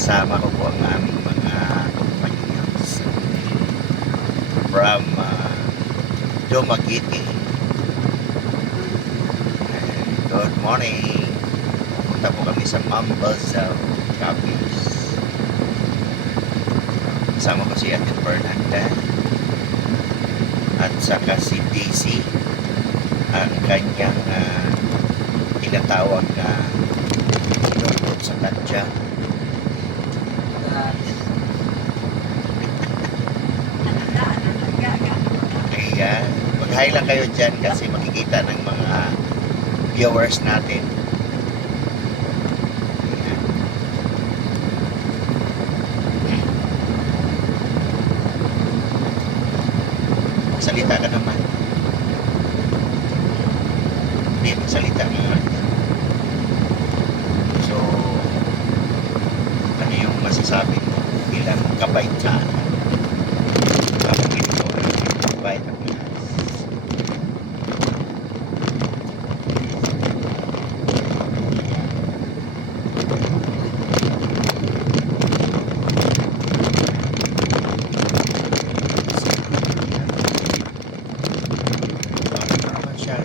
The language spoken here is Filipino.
kasama ko po ang aming mga companions from Dumaguete. Good morning. Punta po kami sa Mambazo Capiz. Kasama ko si Ate Fernanda at saka si DC, ang kanyang tinatawag na sinulot sa tadya. Ayan, mag-hi lang kayo dyan kasi makikita ng mga viewers natin. Ayan. Salita ka naman. Hindi, magsalita ka naman. So, ano yung masasabi mo bilang kabaitan? Kapag ito ay kabait ang Pinas. Bakit naman siya?